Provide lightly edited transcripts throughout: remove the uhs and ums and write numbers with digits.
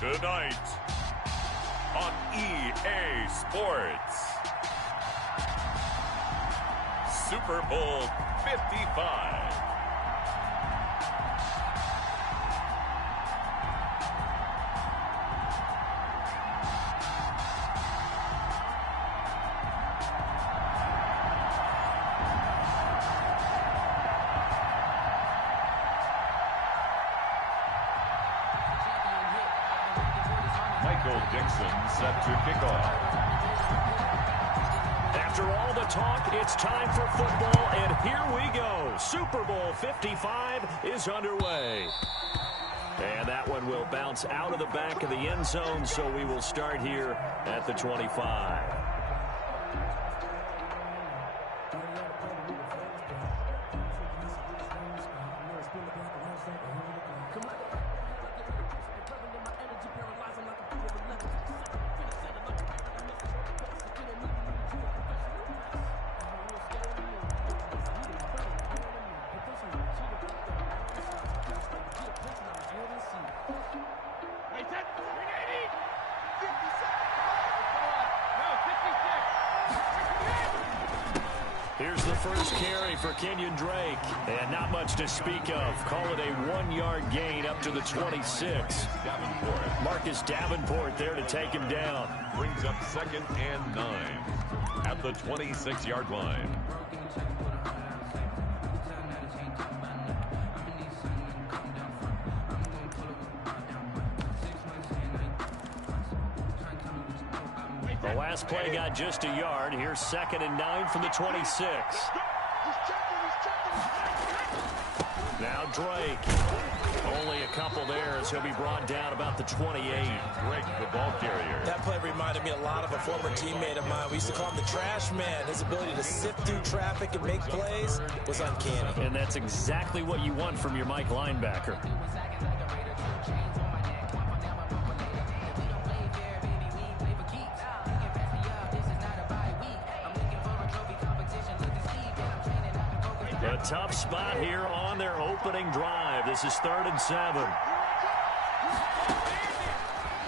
Tonight on EA Sports, Super Bowl 55. Set to kick off. After all the talk, it's time for football, and here we go. Super Bowl 55 is underway. And that one will bounce out of the back of the end zone, so we will start here at the 25. Here's the first carry for Kenyon Drake, and not much to speak of. Call it a 1-yard gain up to the 26. Marcus Davenport there to take him down. Brings up 2nd and 9 at the 26-yard line. The last play got just a yard. Here's 2nd and 9 from the 26. Now Drake. Only a couple there as he'll be brought down about the 28. Drake, the ball carrier. That play reminded me a lot of a former teammate of mine. We used to call him the trash man. His ability to sift through traffic and make plays was uncanny. And that's exactly what you want from your Mike linebacker. A tough spot here on their opening drive. This is 3rd and 7.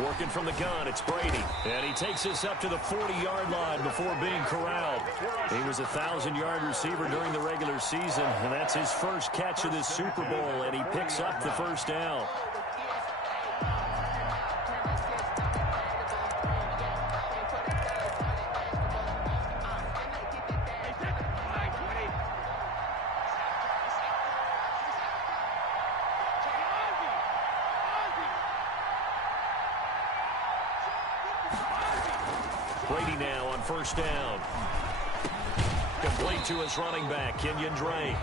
Working from the gun, it's Brady. And he takes this up to the 40-yard line before being corralled. He was a 1,000-yard receiver during the regular season, and that's his first catch of this Super Bowl, and he picks up the first down. Brady now on first down. Complete to his running back, Kenyon Drake.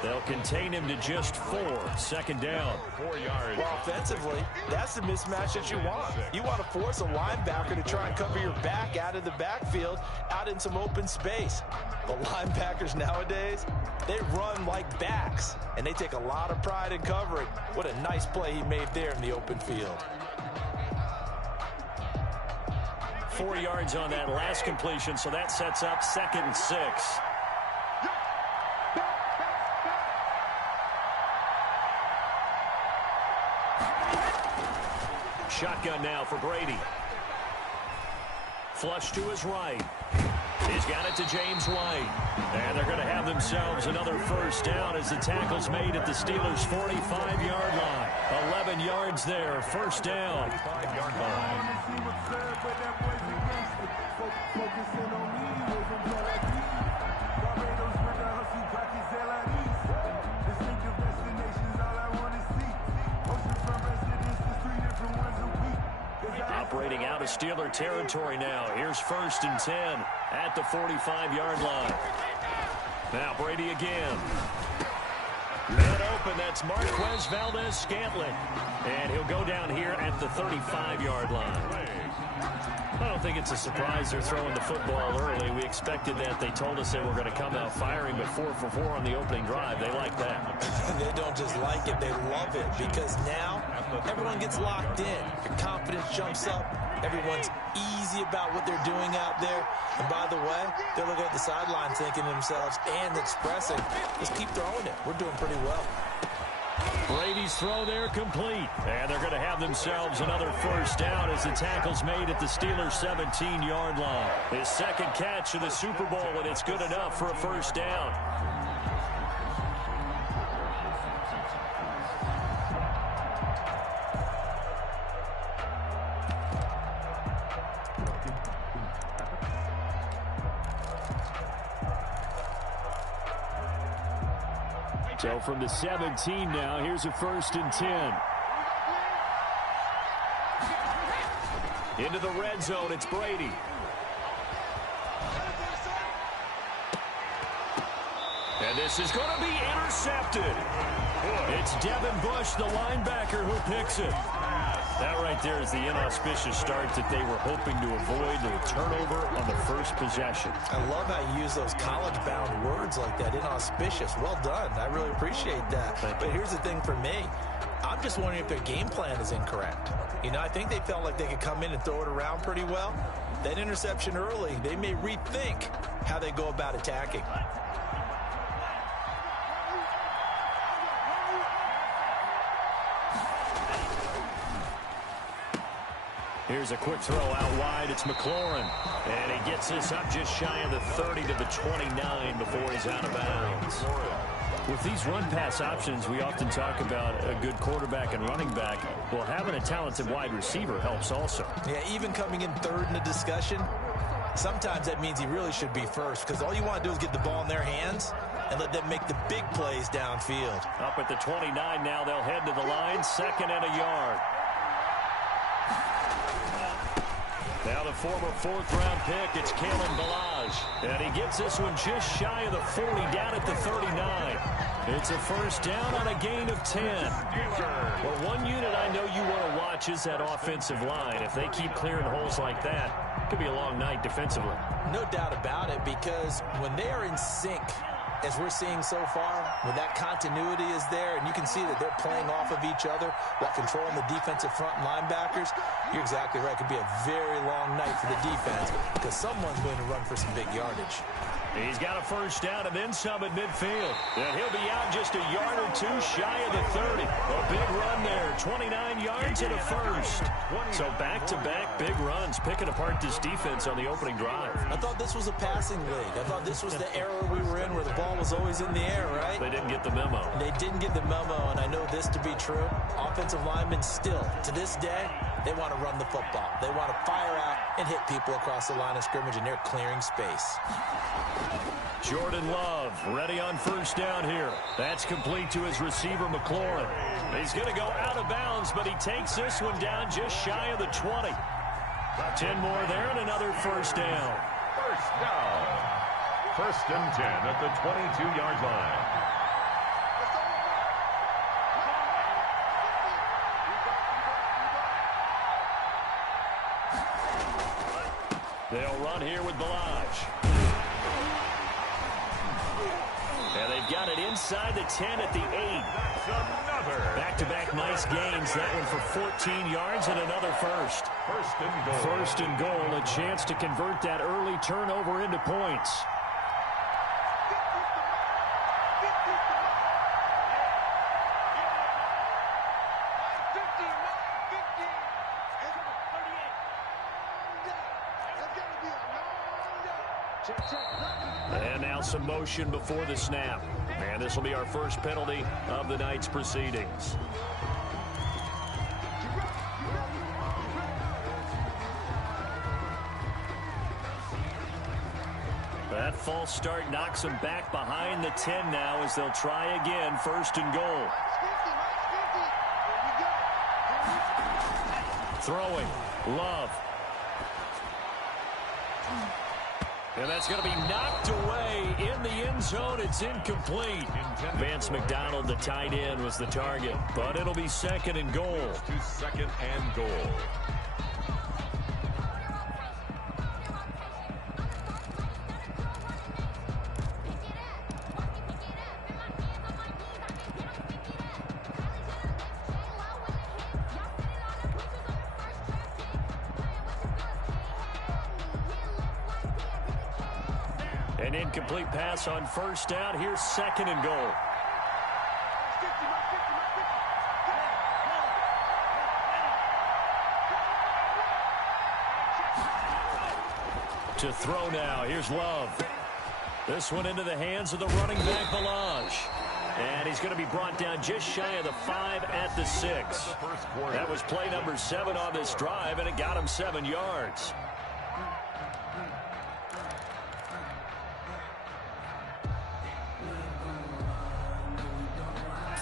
They'll contain him to just 4. 2nd down. 4 yards. Well, offensively, that's the mismatch that you want. You want to force a linebacker to try and cover your back out of the backfield, out in some open space. The linebackers nowadays, they run like backs, and they take a lot of pride in covering. What a nice play he made there in the open field. 4 yards on that last completion, so that sets up 2nd and 6. Shotgun now for Brady. Flush to his right. He's got it to James White. And they're going to have themselves another first down as the tackle's made at the Steelers' 45-yard line. 11 yards there, first down. 5-yard line. Operating out of Steeler territory now. Here's 1st and 10 at the 45-yard line. Now Brady again. Man open, that's Marquez Valdez-Scantling. And he'll go down here at the 35-yard line. I don't think it's a surprise they're throwing the football early. We expected that. They told us they were going to come out firing, but 4 for 4 on the opening drive. They like that. They don't just like it, they love it, because now everyone gets locked in. Your confidence jumps up. Everyone's easy about what they're doing out there. And by the way, they're looking at the sideline thinking to themselves and expressing, let's keep throwing it. We're doing pretty well. Brady's throw there complete. And they're going to have themselves another first down as the tackle's made at the Steelers' 17-yard line. His second catch of the Super Bowl, and it's good enough for a first down. So from the 17 now, here's a 1st and 10. Into the red zone, it's Brady. And this is going to be intercepted. It's Devin Bush, the linebacker, who picks it. That right there is the inauspicious start that they were hoping to avoid, the turnover on the first possession. I love how you use those college-bound words like that, inauspicious. Well done. I really appreciate that. But here's the thing for me. I'm just wondering if their game plan is incorrect. You know, I think they felt like they could come in and throw it around pretty well. That interception early, they may rethink how they go about attacking. Here's a quick throw out wide. It's McLaurin. And he gets this up just shy of the 30 to the 29 before he's out of bounds. With these run-pass options, we often talk about a good quarterback and running back. Well, having a talented wide receiver helps also. Yeah, even coming in third in the discussion, sometimes that means he really should be first, because all you want to do is get the ball in their hands and let them make the big plays downfield. Up at the 29 now, they'll head to the line, 2nd and a yard. Now the former 4th-round pick, it's Kalen Ballage. And he gets this one just shy of the 40, down at the 39. It's a first down on a gain of 10. Well, one unit I know you want to watch is that offensive line. If they keep clearing holes like that, it could be a long night defensively. No doubt about it, because when they are in sync, as we're seeing so far, when that continuity is there, and you can see that they're playing off of each other while controlling the defensive front linebackers, you're exactly right. It could be a very long night for the defense because someone's going to run for some big yardage. He's got a first down and then some at midfield. And he'll be out just a yard or two shy of the 30. A big run there, 29 yards and a first. So back-to-back big runs, picking apart this defense on the opening drive. I thought this was a passing league. I thought this was the era we were in where the ball was always in the air, right? They didn't get the memo. They didn't get the memo, and I know this to be true. Offensive linemen still, to this day, they want to run the football. They want to fire out and hit people across the line of scrimmage, and they're clearing space. Jordan Love ready on first down here. That's complete to his receiver, McLaurin. He's going to go out of bounds, but he takes this one down just shy of the 20. 10 more there and another first down. First down. 1st and 10 at the 22-yard line. They'll run here with Ballage. And they've got it inside the 10 at the 8. Back-to-back nice gains. That one for 14 yards and another first. 1st and goal. 1st and goal. A chance to convert that early turnover into points. And now some motion before the snap. And this will be our first penalty of the night's proceedings. That false start knocks them back behind the 10 now as they'll try again. 1st and goal. Throwing. Love. And that's going to be knocked away in the end zone. It's incomplete. Vance McDonald, the tight end, was the target. But it'll be 2nd and goal. To 2nd and goal. An incomplete pass on first down. Here's 2nd and goal. To throw now. Here's Love. This one into the hands of the running back, Balaj. And he's going to be brought down just shy of the 5 at the 6. That was play number 7 on this drive, and it got him 7 yards.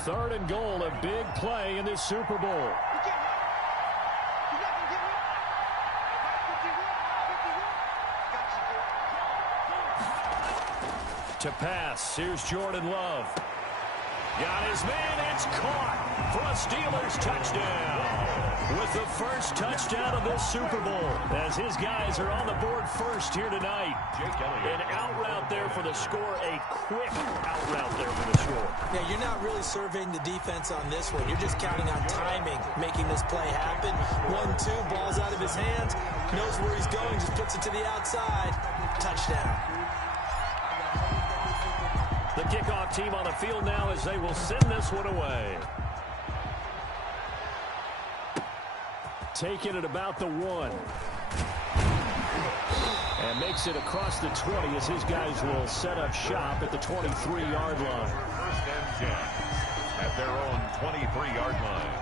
Third and goal, a big play in this Super Bowl. To pass, here's Jordan Love. Got his man, it's caught for a Steelers touchdown. With the first touchdown of this Super Bowl, as his guys are on the board first here tonight. An out route there for the score, a quick out route there for the score. Yeah, you're not really surveying the defense on this one. You're just counting on timing, making this play happen. 1-2, ball's out of his hands, knows where he's going, just puts it to the outside. Touchdown. The kickoff team on the field now as they will send this one away. Taking it about the 1. And makes it across the 20 as his guys will set up shop at the 23-yard line. First and 10 at their own 23-yard line.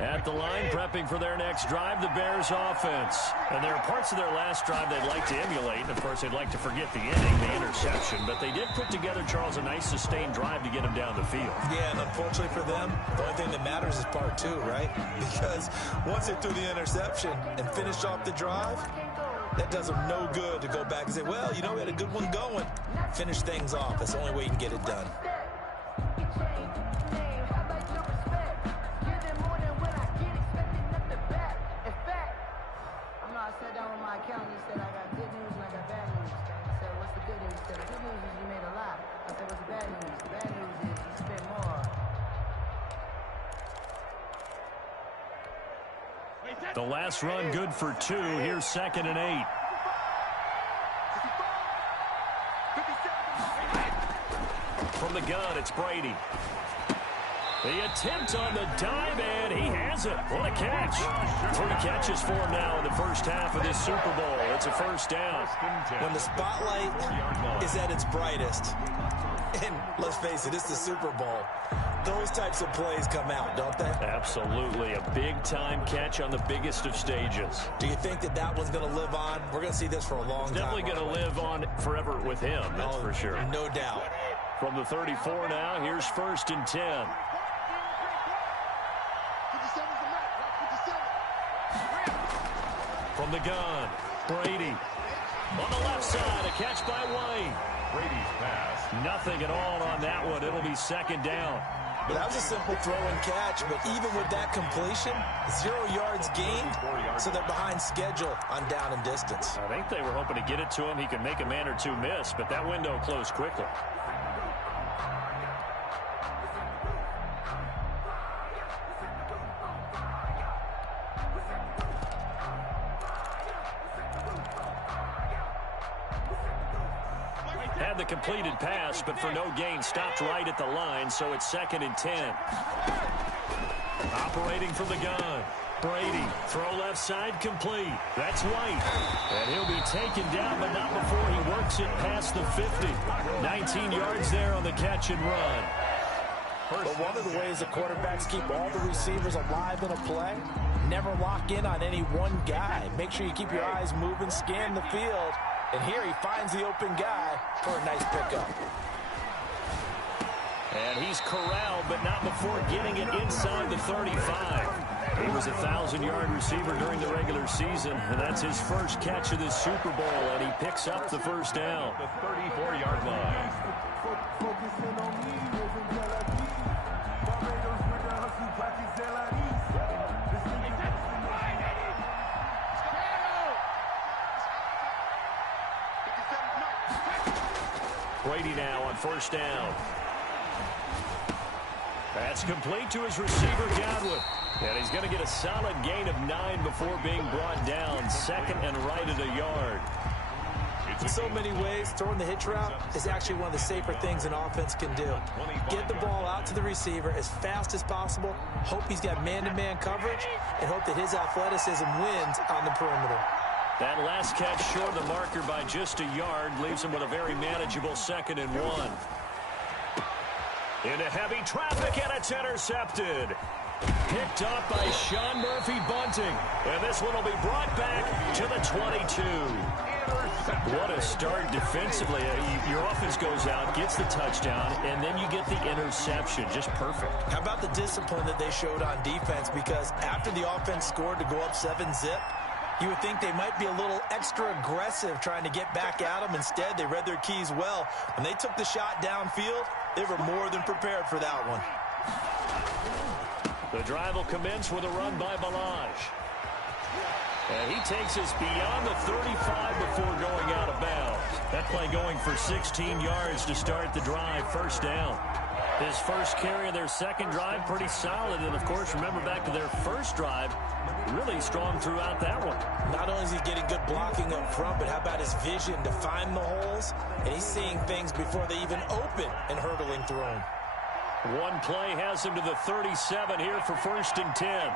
At the line, prepping for their next drive, the Bears offense. And there are parts of their last drive they'd like to emulate. And, of course, they'd like to forget the inning, the interception. But they did put together, Charles, a nice sustained drive to get him down the field. Yeah, and unfortunately for them, the only thing that matters is part 2, right? Because once they threw the interception and finished off the drive, that does them no good to go back and say, well, you know, we had a good one going. Finish things off. That's the only way you can get it done. The last run good for 2. Here's 2nd and 8. From the gun, it's Brady. The attempt on the dive, and he has it. What a catch. 3 catches for him now in the first half of this Super Bowl. It's a first down. When the spotlight is at its brightest, and let's face it, it's the Super Bowl, those types of plays come out, don't they? Absolutely. A big-time catch on the biggest of stages. Do you think that that one's going to live on? We're going to see this for a long time. Definitely going to live on forever with him, that's for sure. No doubt. From the 34 now, here's 1st and 10. From the gun, Brady. On the left side, a catch by White. Brady's pass. Nothing at all on that one. It'll be 2nd down. But that was a simple throw and catch, but even with that completion, 0 yards gained, so they're behind schedule on down and distance. I think they were hoping to get it to him. He could make a man or 2 miss, but that window closed quickly. Had the completed pass, but for no gain, stopped right at the line, so it's 2nd and 10. Operating from the gun. Brady, throw left side, complete. That's White. And he'll be taken down, but not before he works it past the 50. 19 yards there on the catch and run. But one of the ways the quarterbacks keep all the receivers alive in a play, never lock in on any one guy. Make sure you keep your eyes moving, scan the field. And here he finds the open guy for a nice pickup. And he's corralled, but not before getting it inside the 35. He was a 1,000-yard receiver during the regular season, and that's his first catch of this Super Bowl, and he picks up the first down. The 34-yard line. Brady now on first down. That's complete to his receiver, Godwin. And he's going to get a solid gain of 9 before being brought down. Second and right at a yard. In so many ways, throwing the hitch route is actually one of the safer things an offense can do. Get the ball out to the receiver as fast as possible, hope he's got man-to-man coverage, and hope that his athleticism wins on the perimeter. That last catch short of the marker by just a yard leaves him with a very manageable 2nd and 1. Into heavy traffic, and it's intercepted. Picked up by Sean Murphy-Bunting. And this one will be brought back to the 22. What a start defensively. Your offense goes out, gets the touchdown, and then you get the interception. Just perfect. How about the discipline that they showed on defense? Because after the offense scored to go up 7-zip, you would think they might be a little extra aggressive trying to get back at them. Instead, they read their keys well. When they took the shot downfield, they were more than prepared for that one. The drive will commence with a run by Balaj. And he takes us beyond the 35 before going out of bounds. That play going for 16 yards to start the drive. First down. His first carry of their second drive, pretty solid. And, of course, remember back to their first drive, really strong throughout that one. Not only is he getting good blocking up front, but how about his vision to find the holes? And he's seeing things before they even open and hurdling through them. One play has him to the 37 here for 1st and 10.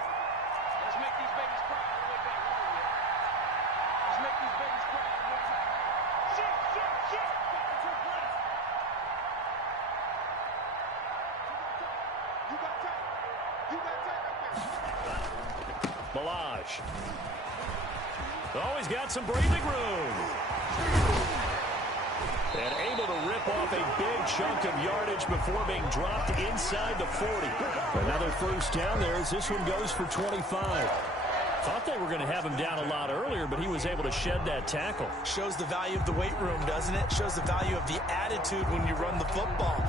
Balaj. Oh, he's got some breathing room. And able to rip off a big chunk of yardage before being dropped inside the 40. Another first down there as this one goes for 25. Thought they were going to have him down a lot earlier, but he was able to shed that tackle. Shows the value of the weight room, doesn't it? Shows the value of the attitude when you run the football.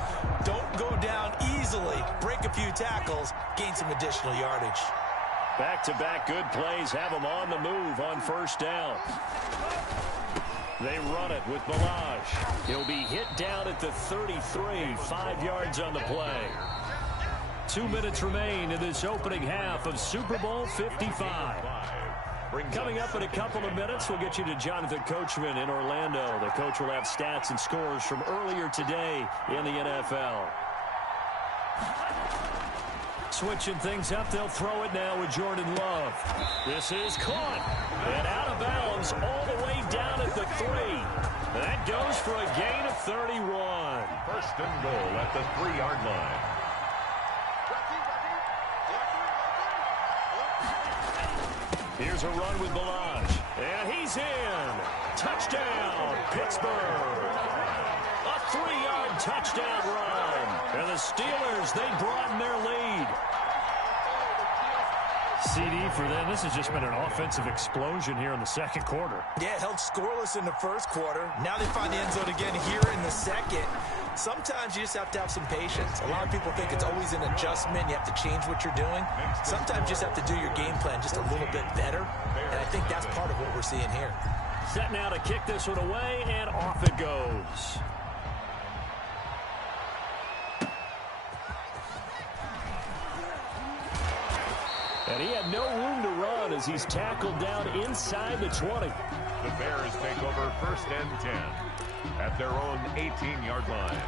Don't go down easily. Break a few tackles, gain some additional yardage. Back-to-back good plays have him on the move on first down. They run it with Balaj. He'll be hit down at the 33, 5 yards on the play. 2 minutes remain in this opening half of Super Bowl 55. Coming up in a couple of minutes, we'll get you to Jonathan Coachman in Orlando. The coach will have stats and scores from earlier today in the NFL. Switching things up, they'll throw it now with Jordan Love. This is caught and out of bounds all the way down at the 3. That goes for a gain of 31. 1st and goal at the 3-yard line. Here's a run with Balaj. And he's in. Touchdown, Pittsburgh. A 3-yard touchdown run. And the Steelers, they broaden their lead. CD for them. This has just been an offensive explosion here in the second quarter. Yeah, held scoreless in the first quarter. Now they find the end zone again here in the second. Sometimes you just have to have some patience. A lot of people think it's always an adjustment. You have to change what you're doing. Sometimes you just have to do your game plan just a little bit better. And I think that's part of what we're seeing here. Set now to kick this one away, and off it goes. And he had no room to run as he's tackled down inside the 20. The Bears take over 1st and 10 at their own 18-yard line.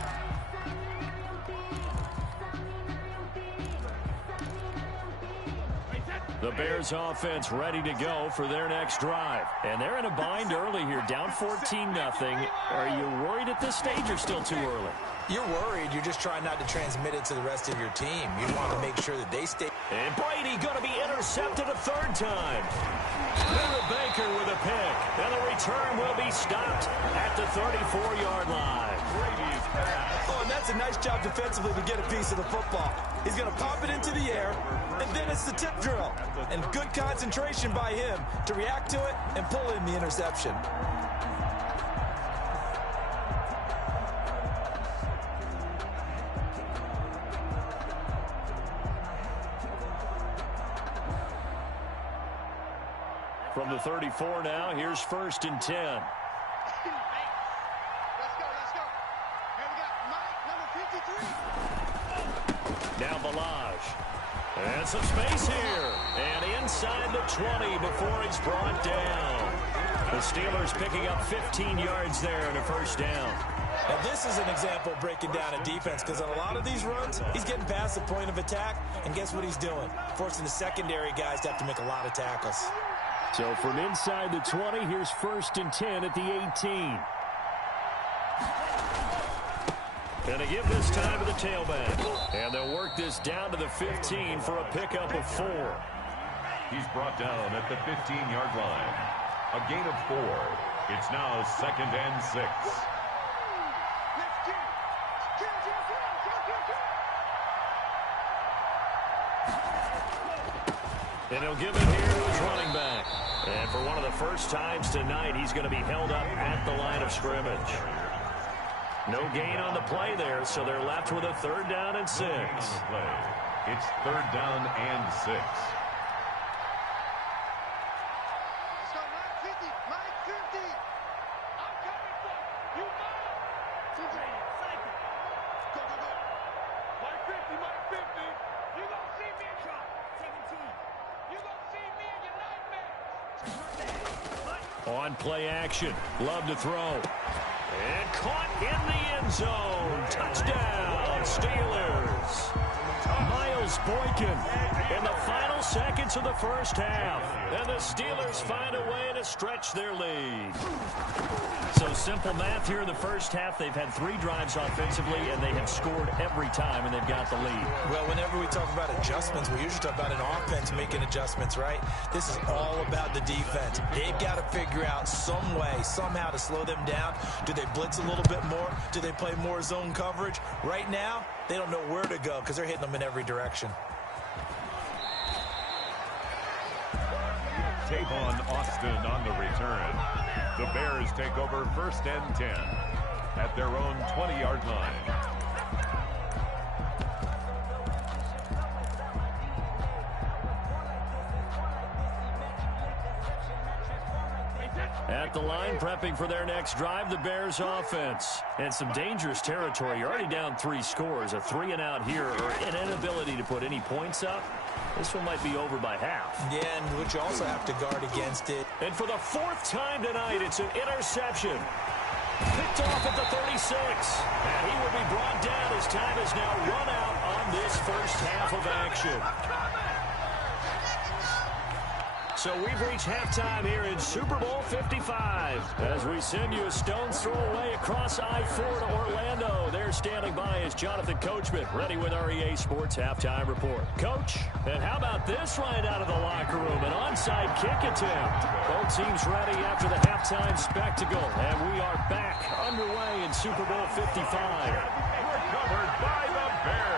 The Bears offense ready to go for their next drive. And they're in a bind early here, down 14-0. Are you worried at this stage or still too early? You're worried. You're just trying not to transmit it to the rest of your team. You want to make sure that they stay. And Brady going to be intercepted a 3rd time. Little Baker with a pick. And the return will be stopped at the 34-yard line. Brady's pass. Oh, and that's a nice job defensively to get a piece of the football. He's going to pop it into the air, and then it's the tip drill. And good concentration by him to react to it and pull in the interception. From the 34 now, here's 1st and 10. Let's go. Here we go. Mike, number 53. Now And some space here. And inside the 20 before he's brought down. The Steelers picking up 15 yards there and a first down. Now, this is an example of breaking down a defense, because on a lot of these runs, he's getting past the point of attack, and guess what he's doing? Forcing the secondary guys to have to make a lot of tackles. So from inside the 20, here's 1st and 10 at the 18. And they give this time to the tailback. And they'll work this down to the 15 for a pickup of 4. He's brought down at the 15-yard line. A gain of 4. It's now 2nd and 6. And he'll give it here to his running back. And for one of the first times tonight, he's going to be held up at the line of scrimmage. No gain on the play there, so they're left with a 3rd down and 6. It's 3rd down and 6. On play action, love to throw. And caught in the end zone. Touchdown, Steelers. Miles Boykin in the final seconds of the first half. And the Steelers find a way to stretch their lead. So simple math here in the first half. They've had 3 drives offensively, and they have scored every time, and they've got the lead. Well, whenever we talk about adjustments, we usually talk about an offense making adjustments, right? This is all about the defense. They've got to figure out some way, somehow to slow them down. Do they blitz a little bit more? Do they play more zone coverage? Right now, they don't know where to go because they're hitting them in every direction. Tavon Austin on the return. The Bears take over 1st and 10 at their own 20-yard line. At the line, prepping for their next drive, the Bears offense. And some dangerous territory. You're already down 3 scores. A 3-and-out here, or an inability to put any points up. This one might be over by half. Yeah, and which you also have to guard against it. And for the 4th time tonight, it's an interception. Picked off at the 36. And he will be brought down as time has now run out on this first half of action. So we've reached halftime here in Super Bowl 55. As we send you a stone's throw away across I-4 to Orlando. There standing by is Jonathan Coachman, ready with our EA Sports Halftime Report. Coach, and how about this right out of the locker room? An onside kick attempt. Both teams ready after the halftime spectacle. And we are back underway in Super Bowl 55. Recovered by the Bears.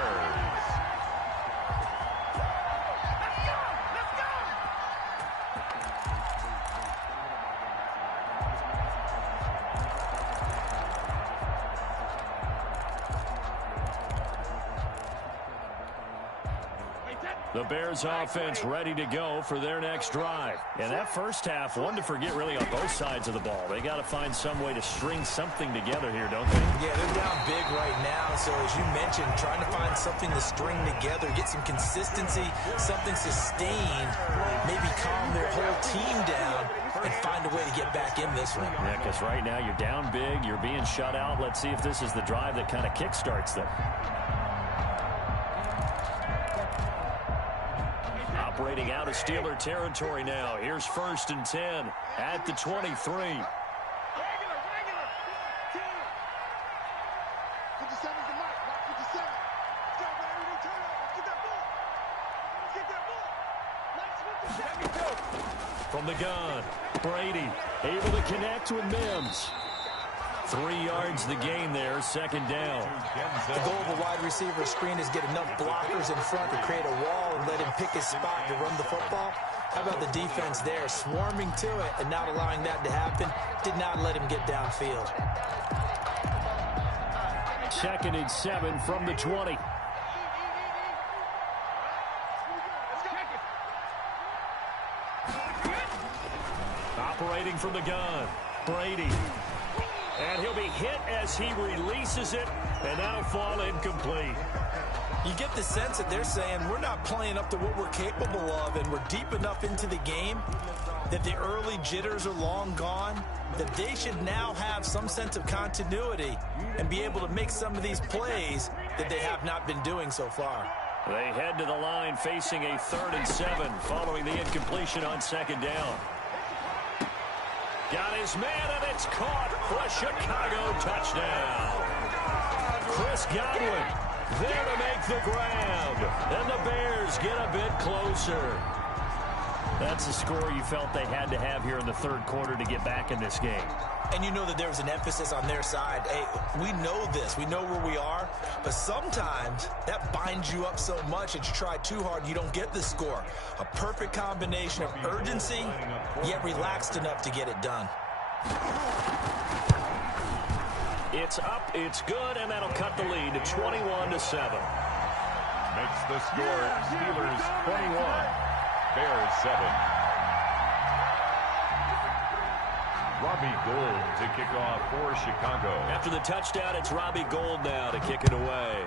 The Bears offense ready to go for their next drive. And that first half, one to forget really on both sides of the ball. They got to find some way to string something together here, don't they? Yeah, they're down big right now. So as you mentioned, trying to find something to string together, get some consistency, something sustained, maybe calm their whole team down and find a way to get back in this one. Yeah, because right now you're down big, you're being shut out. Let's see if this is the drive that kind of kickstarts them. Operating out of Steeler territory now. Here's 1st and 10 at the 23. From the gun, Brady able to connect with Mims. 3 yards the gain there, 2nd down. The goal of a wide receiver screen is get enough blockers in front to create a wall and let him pick his spot to run the football. How about the defense there, swarming to it and not allowing that to happen? Did not let him get downfield. 2nd and 7 from the 20. Operating from the gun, Brady. And he'll be hit as he releases it, and that'll fall incomplete. You get the sense that they're saying we're not playing up to what we're capable of, and we're deep enough into the game that the early jitters are long gone, that they should now have some sense of continuity and be able to make some of these plays that they have not been doing so far. They head to the line facing a 3rd and 7 following the incompletion on 2nd down. Got his man, and it's caught for a Chicago touchdown. Chris Godwin there to make the grab, and the Bears get a bit closer. That's a score you felt they had to have here in the 3rd quarter to get back in this game. And you know that there was an emphasis on their side. Hey, we know this. We know where we are. But sometimes that binds you up so much that you try too hard and you don't get the score. A perfect combination of urgency, yet relaxed enough to get it done. It's up, it's good, and that'll cut the lead to 21-7. Makes the score Steelers 21, Bears 7. Robbie Gould to kick off for Chicago. After the touchdown, it's Robbie Gould now to kick it away.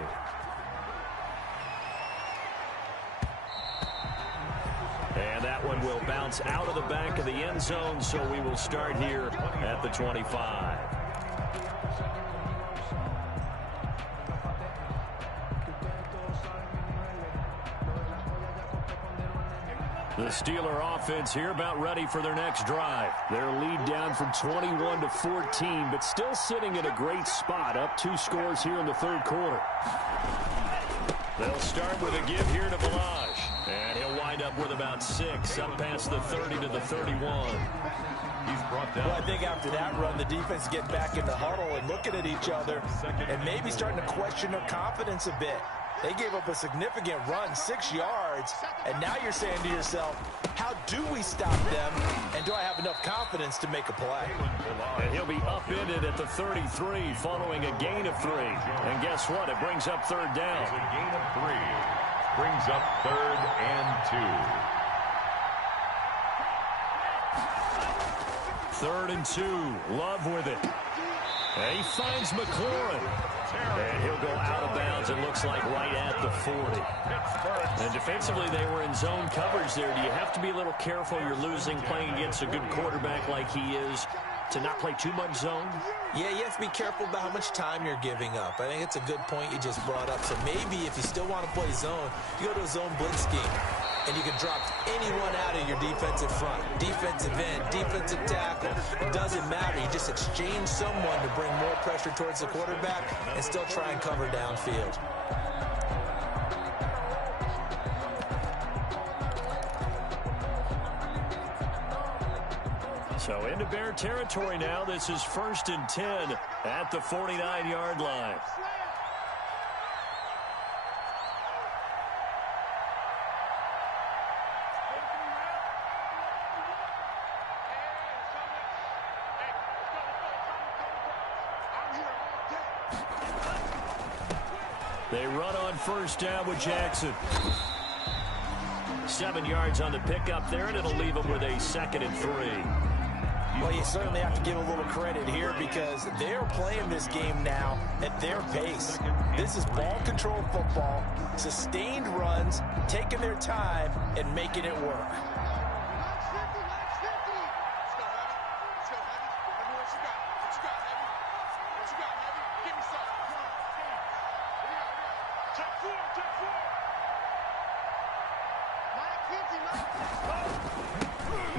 And that one will bounce out of the back of the end zone, so we will start here at the 25. The Steeler offense here about ready for their next drive. Their lead down from 21 to 14, but still sitting in a great spot, up 2 scores here in the 3rd quarter. They'll start with a give here to Balaj, and he'll wind up with about 6, up past the 30 to the 31. He's brought down. Well, I think after that run, the defense get back in the huddle and looking at each other and maybe starting to question their confidence a bit. They gave up a significant run, 6 yards, and now you're saying to yourself, how do we stop them, and do I have enough confidence to make a play? And he'll be upended at the 33 following a gain of 3. And guess what? It brings up 3rd down. It's a gain of 3. Brings up 3rd and 2. 3rd and 2. Love with it. And he finds McLaurin. And he'll go out of bounds, it looks like, right at the 40. And defensively, they were in zone coverage there. Do you have to be a little careful? You're losing, playing against a good quarterback like he is, to not play too much zone? Yeah, you have to be careful about how much time you're giving up. I think it's a good point you just brought up. So maybe if you still want to play zone, you go to a zone blitz scheme. And you can drop anyone out of your defensive front. Defensive end, defensive tackle. It doesn't matter. You just exchange someone to bring more pressure towards the quarterback and still try and cover downfield. So into Bear territory now. This is 1st and 10 at the 49-yard line. They run on 1st down with Jackson. 7 yards on the pickup there, and it'll leave them with a 2nd and 3. Well, you certainly have to give a little credit here because they're playing this game now at their pace. This is ball control football, sustained runs, taking their time, and making it work.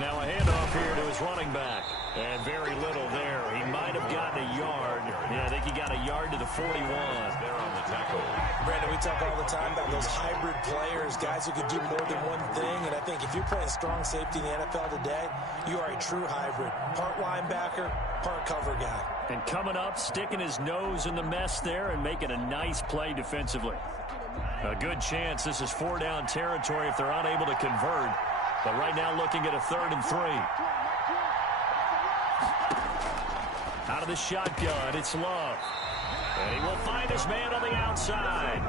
Now a handoff here to his running back. And very little there. He might have gotten a yard. Yeah, I think he got a yard to the 41. There on the tackle. Brandon, we talk all the time about those hybrid players, guys who can do more than one thing. And I think if you're playing strong safety in the NFL today, you are a true hybrid. Part linebacker, part cover guy. And coming up, sticking his nose in the mess there and making a nice play defensively. A good chance this is 4-down territory if they're unable to convert. But right now looking at a 3rd and 3. Out of the shotgun, it's Love. And he will find his man on the outside.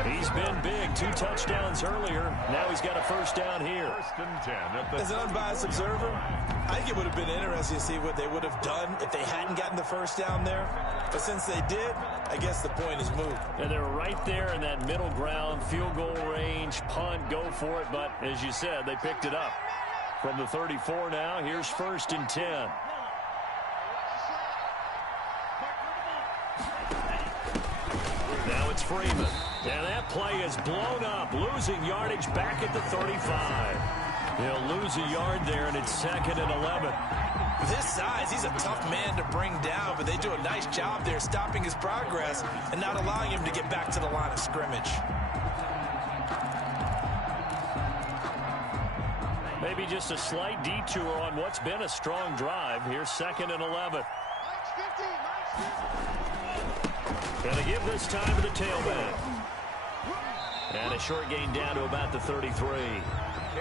He's been big. 2 touchdowns earlier. Now he's got a first down here. First and 10 at the As an unbiased observer, I think it would have been interesting to see what they would have done if they hadn't gotten the first down there. But since they did, I guess the point is moved. And they're right there in that middle ground, field goal range, punt, go for it. But as you said, they picked it up. From the 34 now, here's first and 10. Now it's Freeman. And that play is blown up, losing yardage back at the 35. He'll lose a yard there, and it's 2nd and 11. With his size, he's a tough man to bring down, but they do a nice job there stopping his progress and not allowing him to get back to the line of scrimmage. Maybe just a slight detour on what's been a strong drive. Here's 2nd and 11. Gonna give this time to the tailback. And a short gain down to about the 33.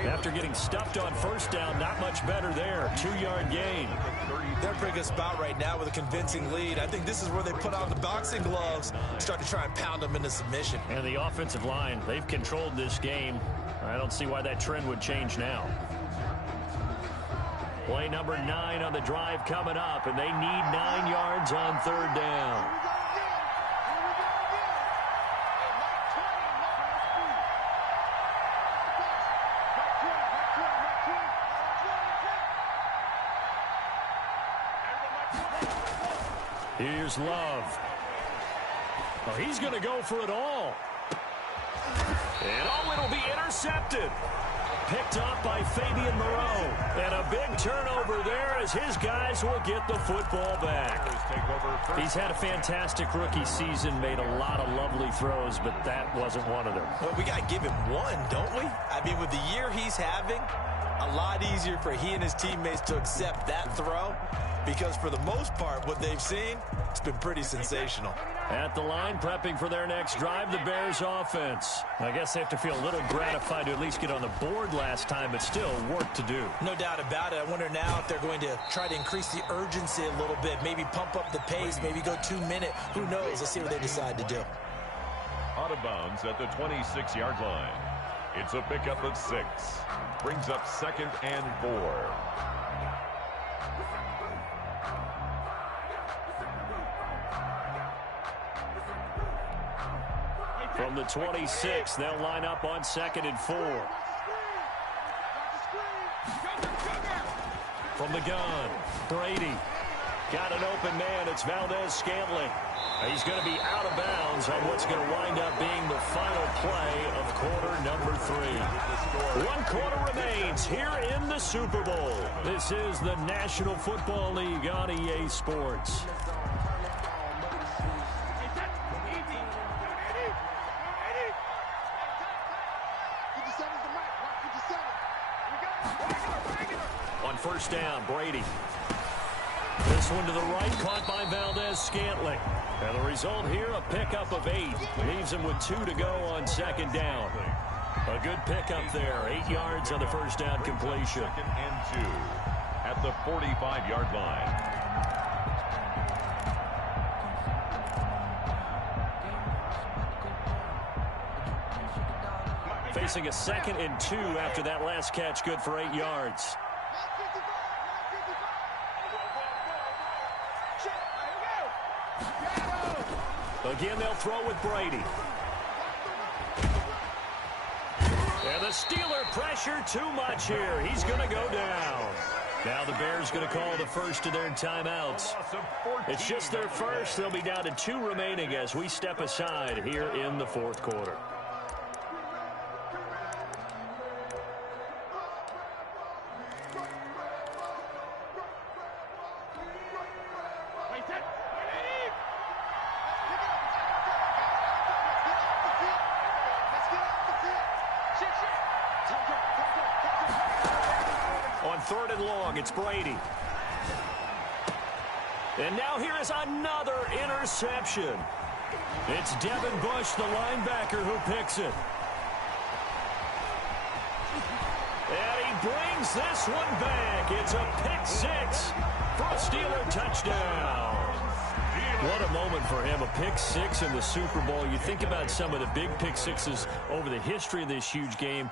After getting stuffed on first down, not much better there. 2-yard gain. They're in a pretty good spot right now with a convincing lead. I think this is where they put on the boxing gloves, start to try and pound them into submission. And the offensive line, they've controlled this game. I don't see why that trend would change now. Play number 9 on the drive coming up, and they need 9 yards on 3rd down. Here's Love. Oh, he's going to go for it all. And oh, it'll be intercepted. Picked up by Fabian Moreau. And a big turnover there as his guys will get the football back. He's had a fantastic rookie season, made a lot of lovely throws, but that wasn't one of them. Well, we got to give him one, don't we? I mean, with the year he's having, a lot easier for he and his teammates to accept that throw, because for the most part, what they've seen, it's been pretty sensational. At the line, prepping for their next drive, the Bears offense. I guess they have to feel a little gratified to at least get on the board last time, but still work to do. No doubt about it. I wonder now if they're going to try to increase the urgency a little bit, maybe pump up the pace, maybe go 2-minute. Who knows? Let's see what they decide to do. Out of bounds at the 26-yard line. It's a pickup of 6. Brings up 2nd and 4. From the 26, they'll line up on 2nd and 4. From the gun, Brady. Got an open man. It's Valdez-Scantling. He's going to be out of bounds on what's going to wind up being the final play of quarter number 3. 1 quarter remains here in the Super Bowl. This is the National Football League on EA Sports. On first down, Brady. This one to the right, caught by Valdez-Scantling. And the result here, a pickup of 8. Leaves him with 2 to go on 2nd down. A good pickup there. 8 yards on the first down completion. 2nd and 2 at the 45-yard line. Facing a 2nd and 2 after that last catch, good for 8 yards. Again, they'll throw with Brady. And the Steeler pressure too much here. He's going to go down. Now the Bears going to call the first of their timeouts. It's just their first. They'll be down to 2 remaining as we step aside here in the 4th quarter. On 3rd and long, it's Brady. And now here is another interception. It's Devin Bush, the linebacker, who picks it. And he brings this one back. It's a pick 6 for a Steeler touchdown. What a moment for him, a pick six in the Super Bowl. You think about some of the big pick sixes over the history of this huge game.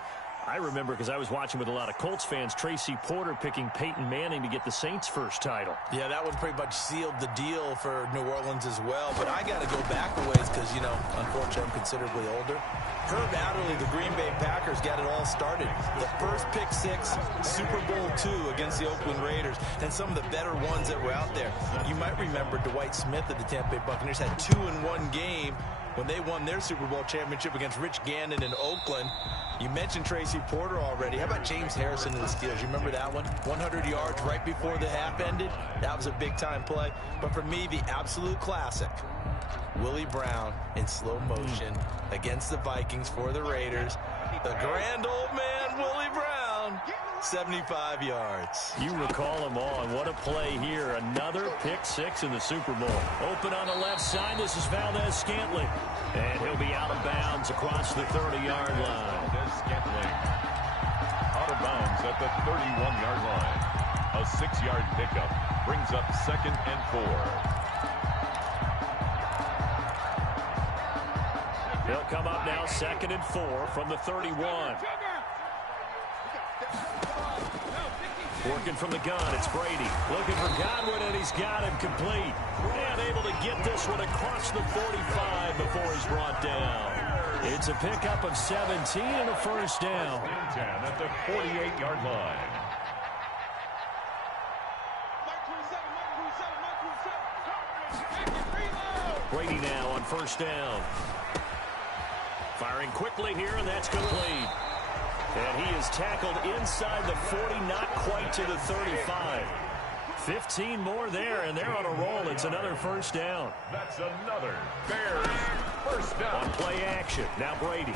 I remember, because I was watching with a lot of Colts fans, Tracy Porter picking Peyton Manning to get the Saints' first title. Yeah, that one pretty much sealed the deal for New Orleans as well. But I got to go back a ways because, you know, unfortunately I'm considerably older. Herb Adderley, the Green Bay Packers, got it all started. The first pick six, Super Bowl II against the Oakland Raiders, and some of the better ones that were out there. You might remember Dwight Smith of the Tampa Bay Buccaneers had 2 in one game when they won their Super Bowl championship against Rich Gannon in Oakland. You mentioned Tracy Porter already. How about James Harrison of the Steelers? You remember that one? 100 yards right before the half ended. That was a big-time play. But for me, the absolute classic, Willie Brown in slow motion against the Vikings for the Raiders. The grand old man, Willie Brown, 75 yards. You recall them all, and what a play here. Another pick six in the Super Bowl. Open on the left side. This is Valdez-Scantling. And he'll be out of bounds across the 30-yard line. Valdez-Scantling out of bounds at the 31-yard line. A 6-yard pickup brings up 2nd and 4. He'll come up now 2nd and 4 from the 31. Working from the gun, it's Brady. Looking for Godwin, and he's got him complete. And able to get this one across the 45 before he's brought down. It's a pickup of 17 and a first down. 10 at the 48-yard line. Brady now on first down. Firing quickly here, and that's complete. And he is tackled inside the 40, not quite to the 35. 15 more there, and they're on a roll. It's another first down. That's another Bears first down. On play action. Now Brady.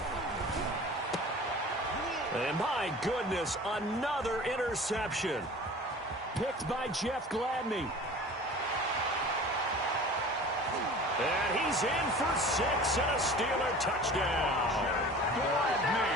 And my goodness, another interception. Picked by Jeff Gladney. And he's in for 6 and a Steeler touchdown. Gladney.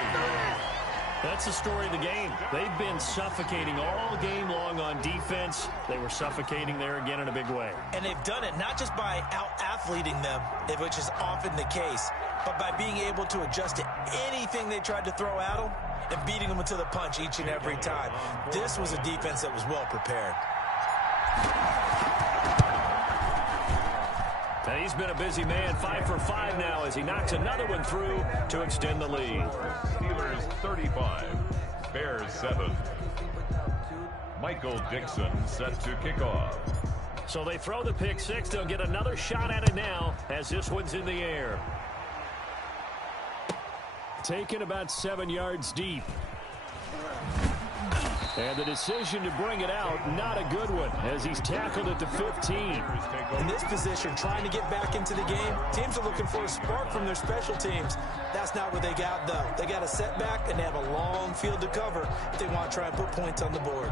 That's the story of the game. They've been suffocating all game long on defense. They were suffocating there again in a big way. And they've done it not just by out-athleting them, which is often the case, but by being able to adjust to anything they tried to throw at them and beating them into the punch each and every time. This was a defense that was well prepared. And he's been a busy man, 5 for 5 now as he knocks another one through to extend the lead. Steelers 35, Bears 7. Michael Dixon set to kick off. So they throw the pick six. They'll get another shot at it now as this one's in the air. Taken about 7 yards deep. And the decision to bring it out, not a good one, as he's tackled at the 15. In this position, trying to get back into the game, teams are looking for a spark from their special teams. That's not what they got, though. They got a setback, and they have a long field to cover if they want to try and put points on the board.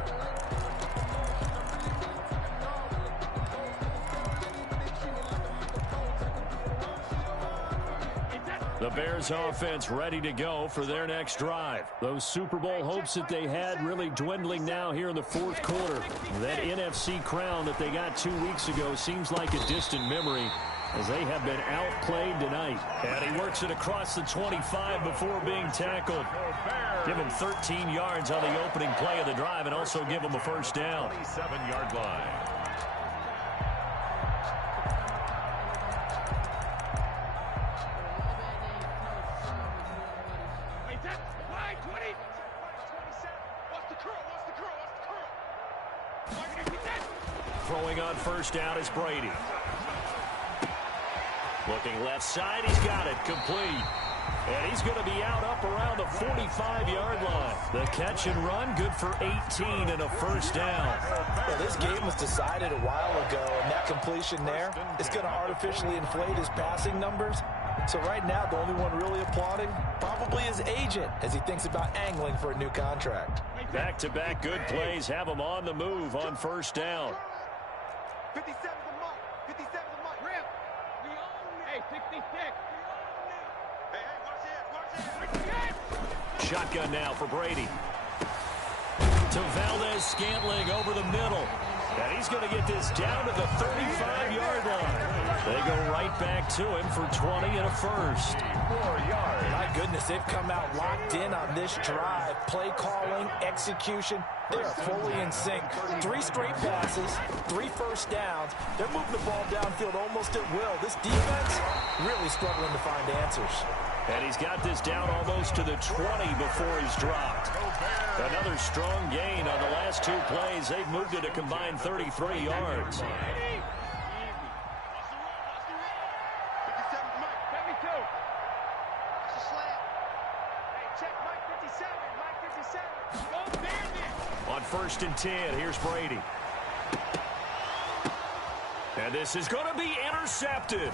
The Bears offense ready to go for their next drive. Those Super Bowl hopes that they had really dwindling now here in the fourth quarter. That NFC crown that they got 2 weeks ago seems like a distant memory as they have been outplayed tonight. And he works it across the 25 before being tackled. Give him 13 yards on the opening play of the drive and also give him a first down. 27-yard line. Throwing on first down is Brady. Looking left side, he's got it complete. And he's going to be out up around the 45-yard line. The catch and run, good for 18 and a first down. Well, this game was decided a while ago, and that completion there is going to artificially inflate his passing numbers. So right now, the only one really applauding probably his agent as he thinks about angling for a new contract. Back-to-back good plays have him on the move on first down. 57's the mark. 57's the mark. Rip. We own it. Hey, 66. Hey, watch it. Shotgun now for Brady. To Valdez-Scantling over the middle. And he's going to get this down to the 35-yard line. They go right back to him for 20 and a first. 4 yards. My goodness, they've come out locked in on this drive. Play calling, execution, they are fully in sync. 3 straight passes, 3 first downs. They're moving the ball downfield almost at will. This defense really struggling to find answers. And he's got this down almost to the 20 before he's dropped. Another strong gain on the last 2 plays. They've moved it a combined 33 yards. On 1st and 10, here's Brady. And this is going to be intercepted.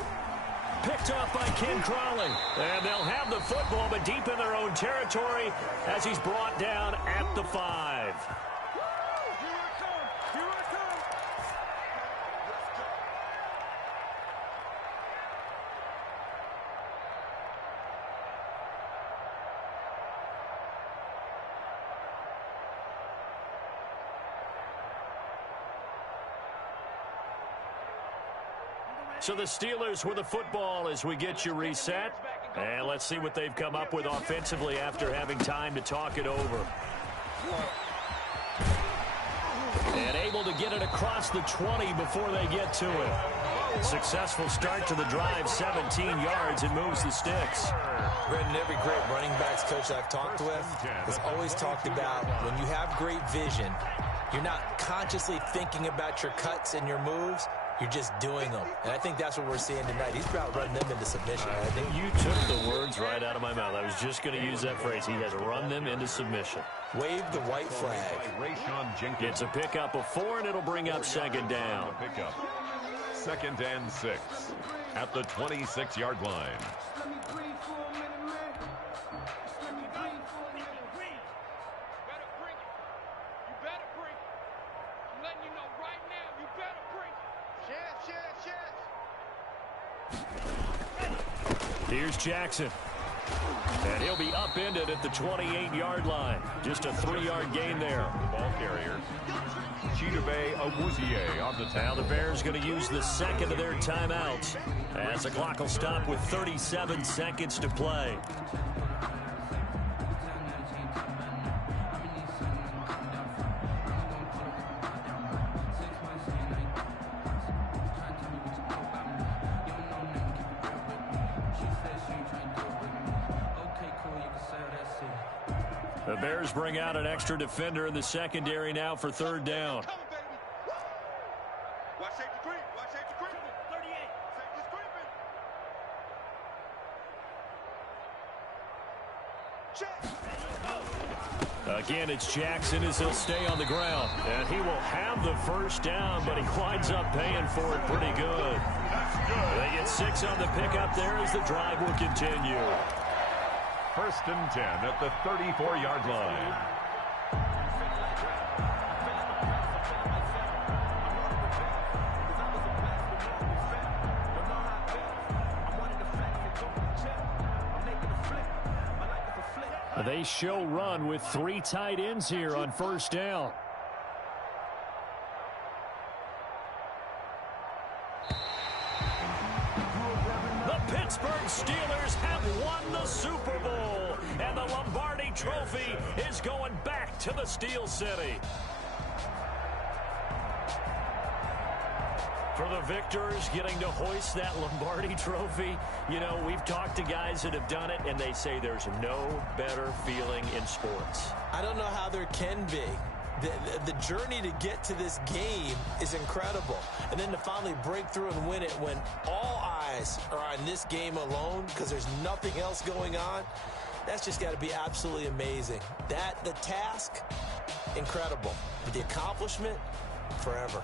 Picked off by Ken Crawley. And they'll have the football, but deep in their own territory as he's brought down at the 5. So the Steelers with the football as we get you reset. And let's see what they've come up with offensively after having time to talk it over. And able to get it across the 20 before they get to it. Successful start to the drive, 17 yards, and moves the sticks. Brendan, every great running backs coach I've talked with has always talked about when you have great vision, you're not consciously thinking about your cuts and your moves. You're just doing them. And I think that's what we're seeing tonight. He's about running them into submission. I think you took the words right out of my mouth. I was just going to use that phrase. He has run them into submission. Wave the white flag. It's a pickup of 4, and it'll bring up 2nd down. Pickup. 2nd and 6 at the 26-yard line. Here's Jackson. And he'll be upended at the 28-yard line. Just a 3-yard gain there. Ball carrier. Chidobe Awuzie on the tackle. Now the Bears going to use the 2nd of their timeouts as the clock will stop with 37 seconds to play. The Bears bring out an extra defender in the secondary now for 3rd down. Again, it's Jackson as he'll stay on the ground. And he will have the 1st down, but he winds up paying for it pretty good. They get 6 on the pickup there as the drive will continue. 1st and 10 at the 34-yard line. They show run with 3 tight ends here on 1st down. The Pittsburgh Steelers have won the Super Bowl, and the Lombardi Trophy is going back to the Steel City. For the victors getting to hoist that Lombardi Trophy, you know, we've talked to guys that have done it, and they say there's no better feeling in sports. I don't know how there can be. The journey to get to this game is incredible. And then to finally break through and win it when all eyes are on this game alone because there's nothing else going on, that's just got to be absolutely amazing. The task, incredible. But the accomplishment, forever.